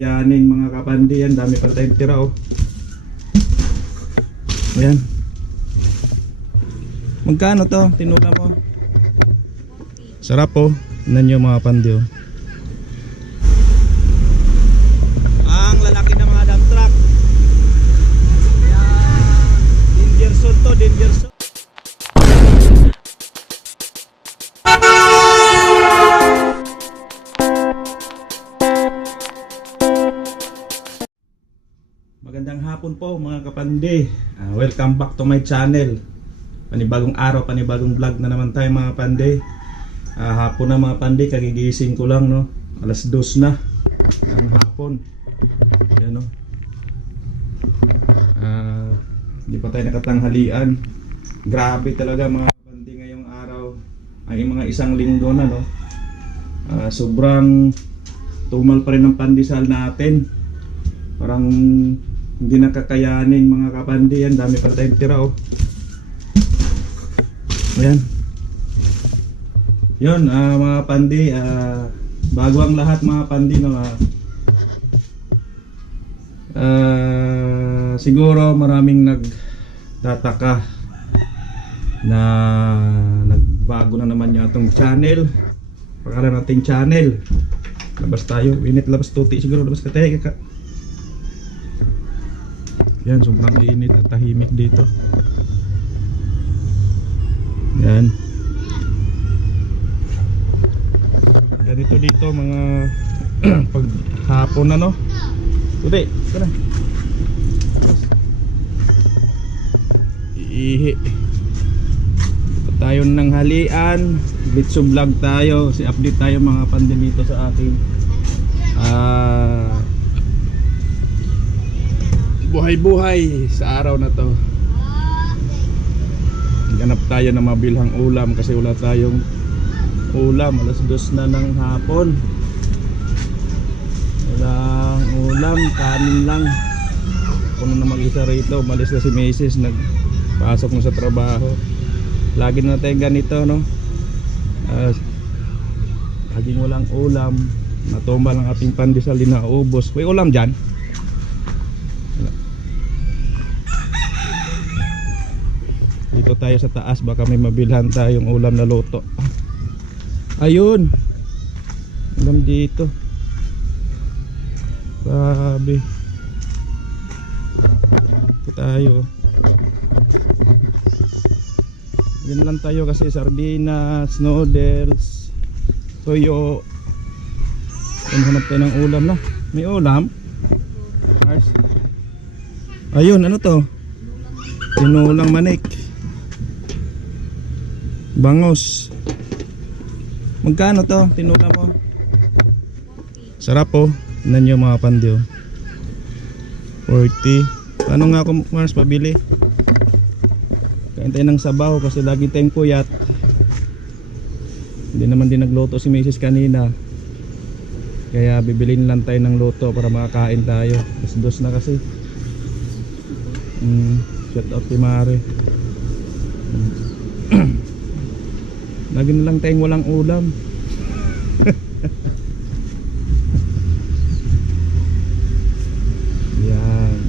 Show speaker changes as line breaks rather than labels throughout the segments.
Yanin mga kapandi yan, dami pa tayong tira oh. Ayan. Magkano to? Tinula mo. Sarap oh. Tignan nyo mga pandi oh. Magandang hapon po mga kapandi. Ah, welcome back to my channel. Panibagong araw, panibagong vlog na naman tayo mga pandi. Ah, hapon na mga pandi, kagigising ko lang no. Alas dos na ng hapon. Yan no. Ah, hindi pa tayo nakatanghalian. Grabe talaga mga kapandi ngayong araw. Ay mga isang linggo na no. Ah, sobrang tumal pa rin ang pandesal natin. Parang hindi nakakayanin mga kapandi yan. Dami pa tayong tira oh. Ayan. Yun, ah, mga pandi, ah, bago ang lahat mga pandi no, ah, ah, siguro maraming nagtataka na nagbago na naman yung atong channel. Pakalan natin channel. Labas tayo. Init labas tuti siguro labas ka tayo. Yan, sobrang init at tahimik dito. Yan. Ganito dito mga pag hapon na no. Tuti, ito na. Iihi. Tayo ng halian. Blitzo vlog tayo. Si update tayo mga pandemito sa aking buhay-buhay sa araw na to. Ganap tayo na mabilhang ulam kasi wala tayong ulam. Alas dos na ng hapon. Walang ulam, kanin lang. Kung na mag-isa rito, umalis na si Mrs. Nagpasok na sa trabaho. Lagi na tayong ganito, no? Uh, laging walang ulam. Natumba lang ating pandesal, di naubos. May ulam dyan? Dito tayo sa taas baka may mabilhan tayong ulam na luto. Ayun. Ulam dito. Grabe. Ito tayo. Yan lang tayo kasi sardinas, noodles, toyo. Yan hanap tayo ng ulam na. May ulam? Ayun, ano to? Tinulang manik. Bangos. Magkano to? Tinula mo. Sarap po. Tignan nyo mga pandyo. 40. Paano nga ako Mars pabili? Kain tayo ng sabaw kasi lagi tayong puyat. Hindi naman din nagluto si Mrs. kanina. Kaya bibilin lang tayo ng luto para makakain tayo. Mas dos na kasi. Mm, shout out kay Mare. Lagi na lang tayong walang ulam. Yan.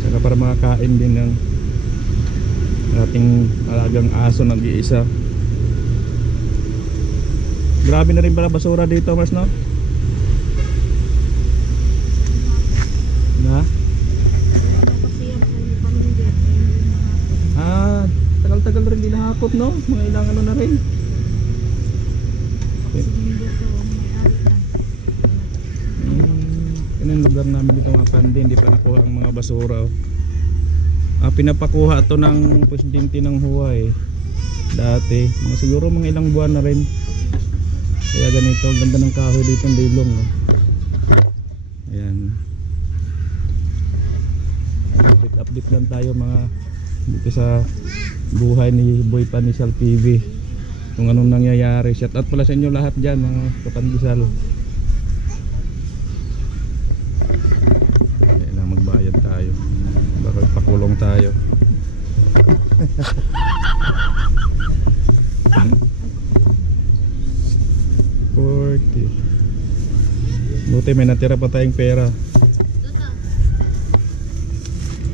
Saka para makakain din ng ating alagang aso nag-iisa. Grabe na rin pala basura dito, Mars, no? Na? Ah, tagal-tagal rin din nahakot, no? Mga ilang ano na rin. Mm, yun ang lugar namin dito mga pandi, hindi pa nakuha ang mga basura. oh. Ah, pinapakuha to ng presidente ng Huawei dati. Mga siguro mga ilang buwan na rin. Kaya ganito, ang ganda ng kahoy dito ng dilong. Oh. Ayan. Update, update lang tayo mga dito sa buhay ni Boy Panisal TV kung anong nangyayari. Shout out pala sa inyo lahat dyan mga kapandisal kailangan magbayad tayo. Baka pakulong tayo. Forty. Buti may natira pa tayong pera.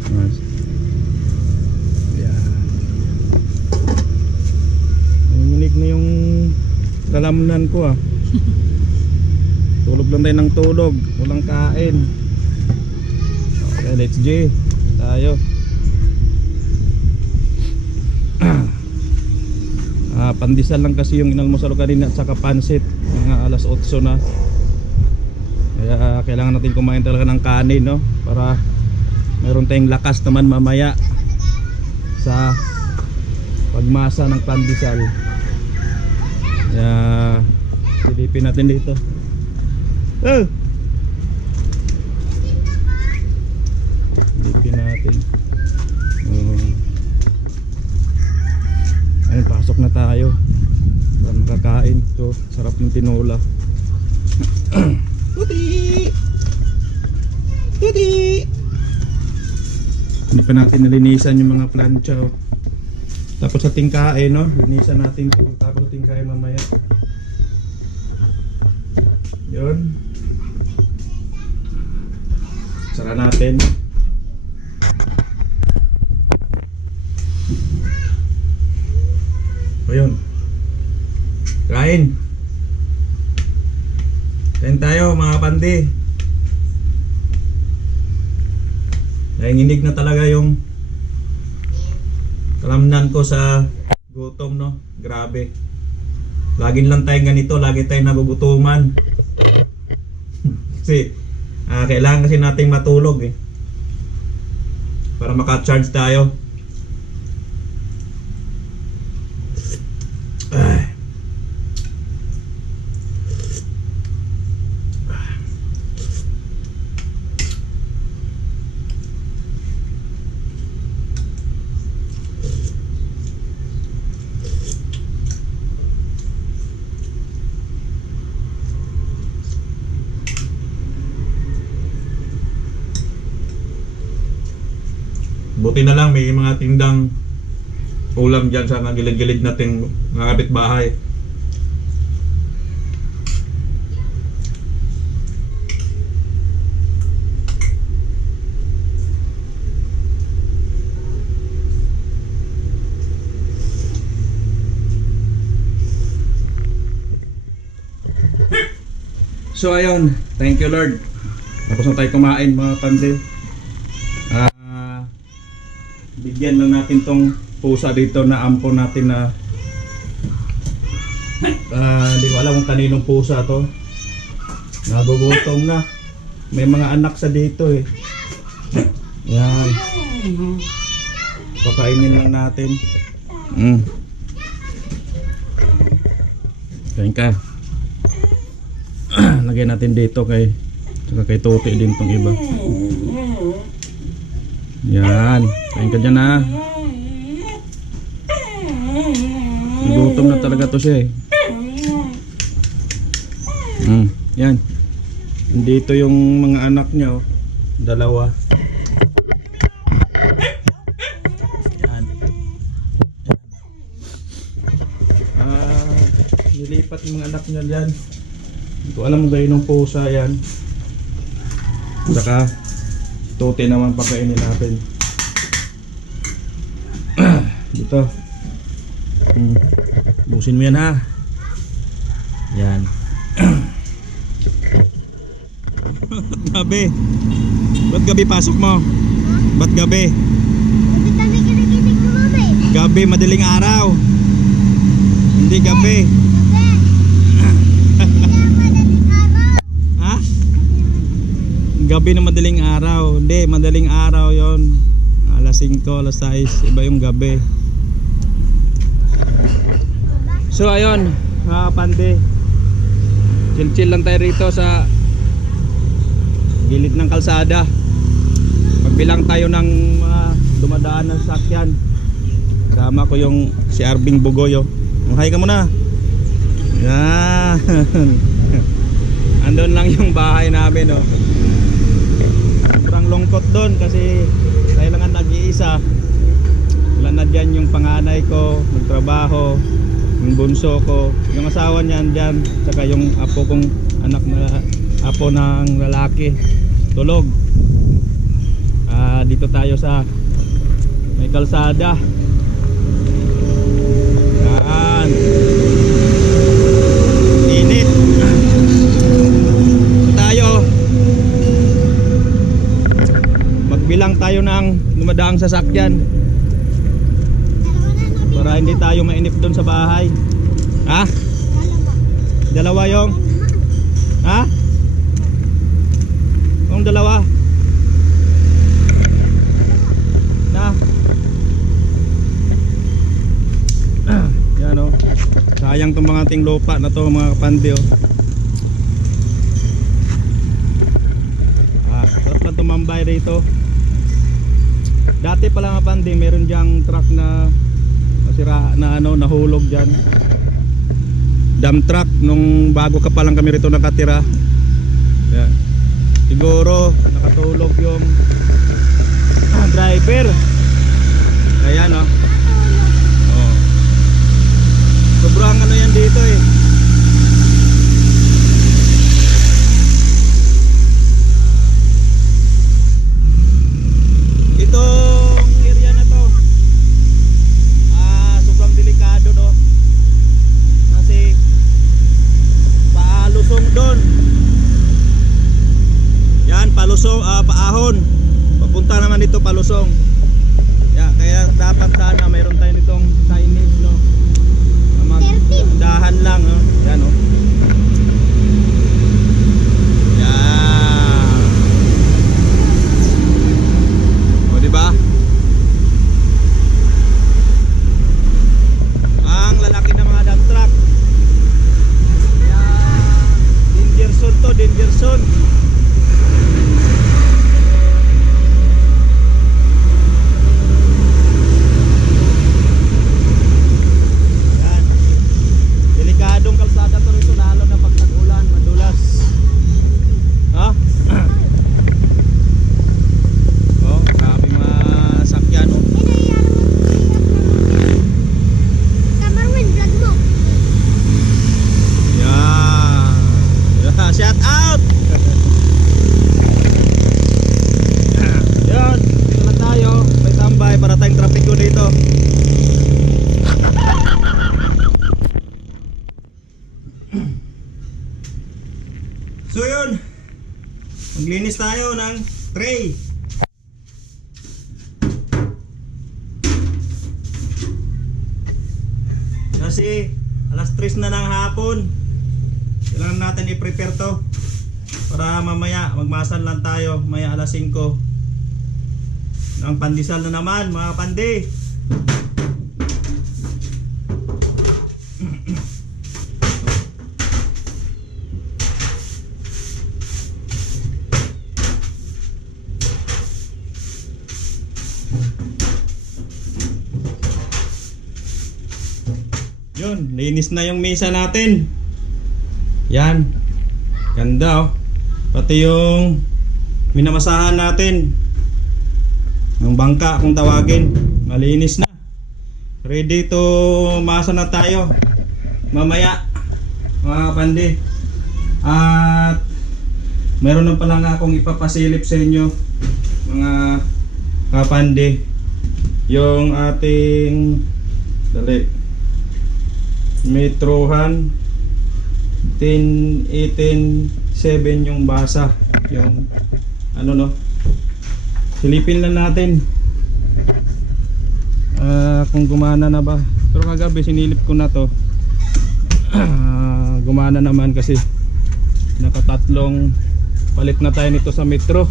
Mas. Yan. Nanginig na yung kalamnan ko ah. Tulog lang tayo ng tulog. Walang kain. Okay, let's G. Tayo. Ah, pandesal lang kasi yung inalmusal ko kanina at saka pansit. Mga alas 8 na. Kaya kailangan natin kumain talaga ng kanin, no? Para meron tayong lakas naman mamaya sa pagmasa ng pandesal. Kaya silipin natin dito. Oh! Silipin natin. Oh. Ayun, pasok na tayo. Para makakain. Ito, sarap ng tinola. Tuti! Tuti! Hindi pa natin nalinisan yung mga plancha. Oh. Tapos sa tingkae, no? Linisan natin ito. Tapos sa tingkae mamaya. Yun. Sara natin. O yun. Kain. Kain tayo mga pandi. Nanginginig na talaga yung kalamnan ko sa gutom no. Grabe. Lagi lang tayong ganito, lagi tayong nagugutuman. kasi ah, kailangan kasi nating matulog eh. Para maka-charge tayo. Lang may mga tindang ulam dyan sa mga gilid-gilid nating mga kapitbahay. So ayun, thank you Lord. Tapos na tayo kumain mga pandi. Ah, bigyan lang natin tong pusa dito na ampo natin na ah, hindi ko alam kung kaninong pusa to. Nagugutom na. May mga anak sa dito eh. Yan. Pakainin lang natin. Mm. Kain ka. Lagyan natin dito kay saka kay Tote din tong iba. Yan. Kain ka dyan ha. Gutom na talaga to siya eh. Mm, yan. Dito yung mga anak niya oh. Dalawa. Yan. Ah, nilipat yung mga anak niya diyan. Hindi ko alam kung gayon ng pusa yan. Saka tote naman pakainin natin. Dito. Hmm. Busin mo yan ha. Yan. gabi. Ba't gabi pasok mo? Ba't gabi? Gabi, madaling araw. Hindi gabi. Ha? Gabi na madaling araw. Hindi, madaling araw yon. Alas 5, alas 6. Iba yung gabi. So ayun, mga pande. Chill-chill lang tayo rito sa gilid ng kalsada. Magbilang tayo ng mga dumadaan na sasakyan. Sama ko yung si Arbing Bugoyo. Hi ka muna. Yan. Andun lang yung bahay namin, oh. Lungkot doon kasi kailangan nag-iisa. Wala na dyan yung panganay ko, nagtrabaho, yung bunso ko, yung asawa niyan dyan, saka yung apo kong anak na apo ng lalaki. Tulog. Ah, dito tayo sa may kalsada magbilang tayo ng dumadaang sasakyan para hindi tayo mainip doon sa bahay ha? dalawa yung ha? yung dalawa na yan o sayang tong mga ating lupa na to mga kapandi oh. ah, sarap lang tumambay rito dati pala mga kapandi meron diyang truck na nasira na ano nahulog dyan. Dump truck nung bago ka pa lang kami rito nakatira. Yan. Siguro nakatulog yung ah, driver. Ayan oh. oh. sobrang ano yan dito eh itong area na to ah sobrang delikado no kasi palusong doon yan ah, paahon. Papunta naman dito palusong yan kaya dapat sana mayroon tayo nitong signage no? Na magdahan lang no? yan oh. Yan. O diba? Ang lalaki ng mga dump truck. Kaya danger zone to danger zone Yan. Delikadong kalsada to rito lalo na pag tag-ulan, madulas. Ha? oh, grabe mga sakyan oh.
Kamarwin, vlog mo.
Yan. Yeah, shout out. Yan, dito na tayo. May tambay para tayong trapiko dito. So yun. Maglinis tayo ng tray. Kasi alas 3 na ng hapon. Kailangan natin i-prepare to para mamaya magmasal lang tayo maya alas 5 ng pandesal na naman mga pandi yun linis na yung mesa natin yan. Ganda oh. Pati yung minamasahan natin. Ang bangka kung tawagin. Malinis na. Ready to masa na tayo. Mamaya. Mga kapandi. At meron na pala nga akong ipapasilip sa inyo. Mga kapandi. Yung ating dali. Metrohan 10, 18, 7 yung basa. Yung ano no. Silipin lang natin. Ah, kung gumana na ba. Pero kagabi sinilip ko na to. Ah, gumana naman kasi nakatatlong palit na tayo nito sa metro.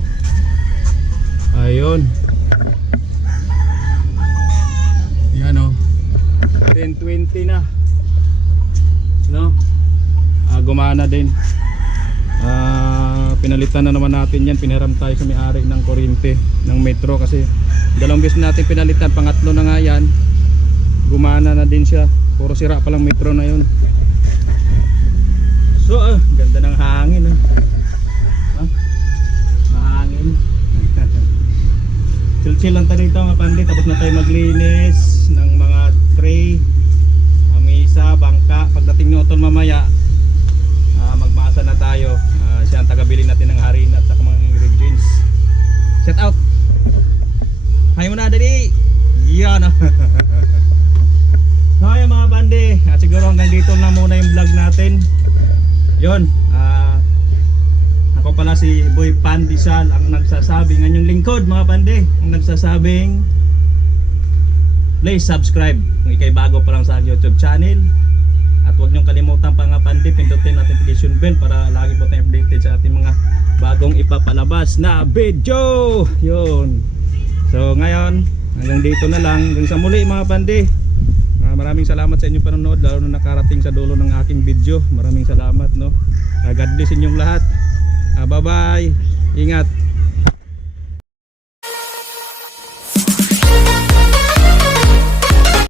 Ayun. Yan o. 10.20 na. No? Ah, gumana din. Ah, pinalitan na naman natin yan. Pinaram tayo sa may-ari ng kuryente ng metro kasi dalawang beses natin pinalitan. Pangatlo na nga yan. Gumana na din siya. Puro sira pa lang metro na yun. So, ah, ganda ng hangin. Ah. Ah, mahangin. Chill-chill lang tayo dito mga pandit. Tapos na tayo maglinis ng mga tray, utol mamaya, ah, magmasa na tayo. Ah, siya ang tagabili natin ng harina at saka mga ingredients. Shout out! Hi muna, Daddy! Yan! ayun mga bande, at siguro hanggang dito na muna yung vlog natin. Yon, ah ako pala si Boy Pandisal ang nagsasabing, ang yung lingkod mga pande, ang nagsasabing please subscribe kung ikay bago pa lang sa YouTube channel at huwag niyong kalimutan pa nga pandi pindutin notification bell para lagi po tayong updated sa ating mga bagong ipapalabas na video. Yun. So ngayon hanggang dito na lang. Hanggang sa muli mga pandi Ah, maraming salamat sa inyong panonood lalo na nakarating sa dulo ng aking video. Maraming salamat no? Ah, God bless inyong lahat. Ah, bye bye ingat